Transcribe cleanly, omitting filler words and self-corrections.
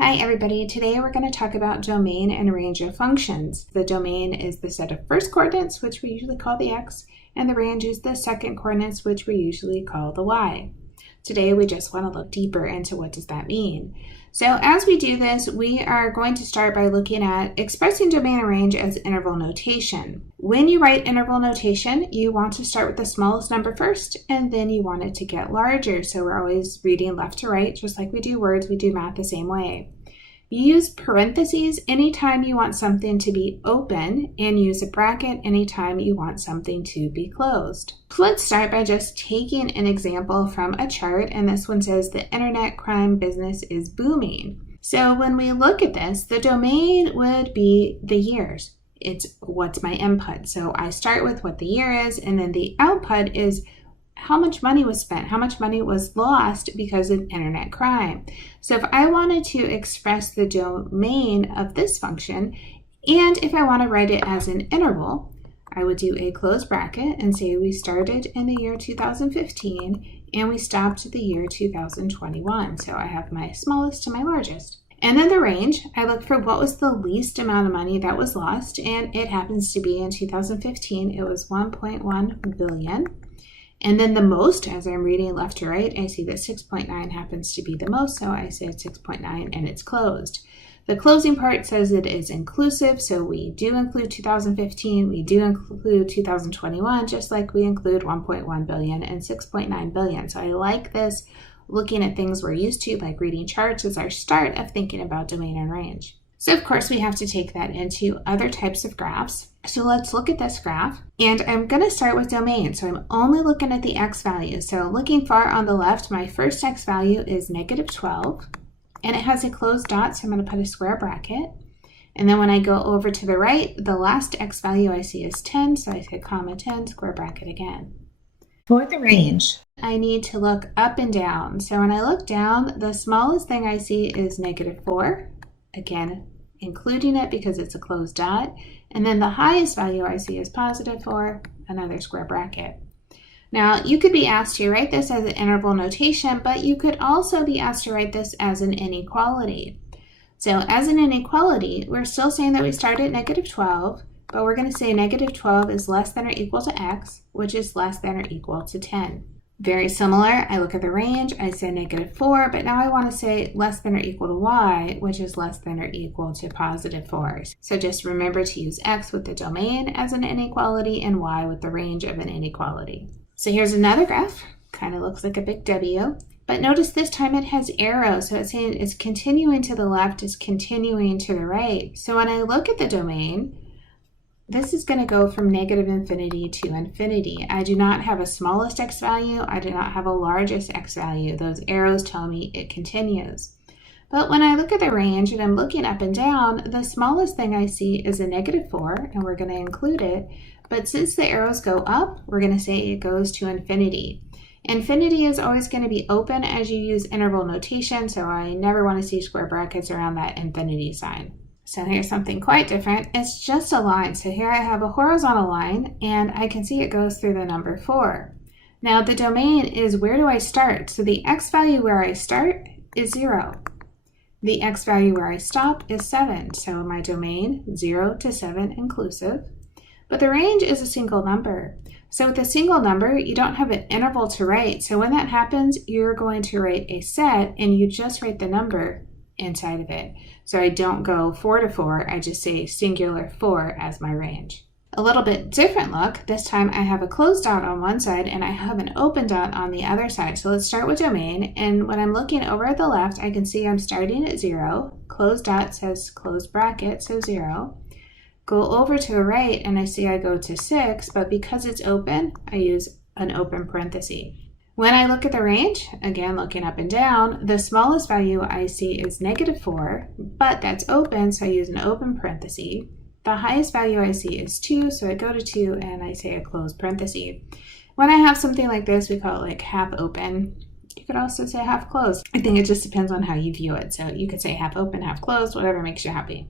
Hi everybody, today we're going to talk about domain and range of functions. The domain is the set of first coordinates, which we usually call the x, and the range is the second coordinates, which we usually call the y. Today we just want to look deeper into what does that mean. So as we do this, we are going to start by looking at expressing domain and range as interval notation. When you write interval notation, you want to start with the smallest number first, and then you want it to get larger. So we're always reading left to right, just like we do words, we do math the same way. You use parentheses anytime you want something to be open, and use a bracket anytime you want something to be closed. Let's start by just taking an example from a chart, and this one says the internet crime business is booming. So when we look at this, the domain would be the years. It's what's my input. So I start with what the year is, and then the output is how much money was spent, how much money was lost because of internet crime. So if I wanted to express the domain of this function, and if I want to write it as an interval, I would do a closed bracket and say we started in the year 2015 and we stopped at the year 2021. So I have my smallest to my largest. And then the range, I look for what was the least amount of money that was lost, and it happens to be in 2015, it was 1.1 billion. And then the most, as I'm reading left to right, I see that 6.9 happens to be the most, so I said 6.9 and it's closed. The closing part says it is inclusive, so we do include 2015, we do include 2021, just like we include 1.1 billion and 6.9 billion. So I like this, looking at things we're used to, like reading charts, as our start of thinking about domain and range. So of course we have to take that into other types of graphs. So let's look at this graph, and I'm going to start with domain. So I'm only looking at the x value. So looking far on the left, my first x value is negative 12, and it has a closed dot, so I'm going to put a square bracket. And then when I go over to the right, the last x value I see is 10, so I say comma 10, square bracket again. For the range, I need to look up and down. So when I look down, the smallest thing I see is negative 4. Again, including it because it's a closed dot. And then the highest value I see is positive 4, another square bracket. Now, you could be asked to write this as an interval notation, but you could also be asked to write this as an inequality. So as an inequality, we're still saying that we start at negative 12, but we're going to say negative 12 is less than or equal to x, which is less than or equal to 10. Very similar, I look at the range, I say negative 4, but now I want to say less than or equal to y, which is less than or equal to positive 4. So just remember to use x with the domain as an inequality and y with the range of an inequality. So here's another graph, kind of looks like a big W, but notice this time it has arrows, so it's saying it's continuing to the left, it's continuing to the right. So when I look at the domain, this is going to go from negative infinity to infinity. I do not have a smallest x value. I do not have a largest x value. Those arrows tell me it continues. But when I look at the range and I'm looking up and down, the smallest thing I see is a negative 4, and we're going to include it. But since the arrows go up, we're going to say it goes to infinity. Infinity is always going to be open as you use interval notation, so I never want to see square brackets around that infinity sign. So here's something quite different. It's just a line. So here I have a horizontal line, and I can see it goes through the number 4. Now the domain is where do I start? So the x value where I start is 0. The x value where I stop is 7. So my domain, 0 to 7 inclusive. But the range is a single number. So with a single number, you don't have an interval to write. So when that happens, you're going to write a set, and you just write the number inside of it. So I don't go 4 to 4, I just say singular 4 as my range. A little bit different look, this time I have a closed dot on one side and I have an open dot on the other side. So let's start with domain, and when I'm looking over at the left, I can see I'm starting at 0, closed dot says closed bracket, so 0. Go over to the right and I see I go to 6, but because it's open, I use an open parenthesis. When I look at the range, again looking up and down, the smallest value I see is negative 4, but that's open, so I use an open parenthesis. The highest value I see is 2, so I go to 2 and I say a closed parenthesis. When I have something like this, we call it like half open. You could also say half closed. I think it just depends on how you view it. So you could say half open, half closed, whatever makes you happy.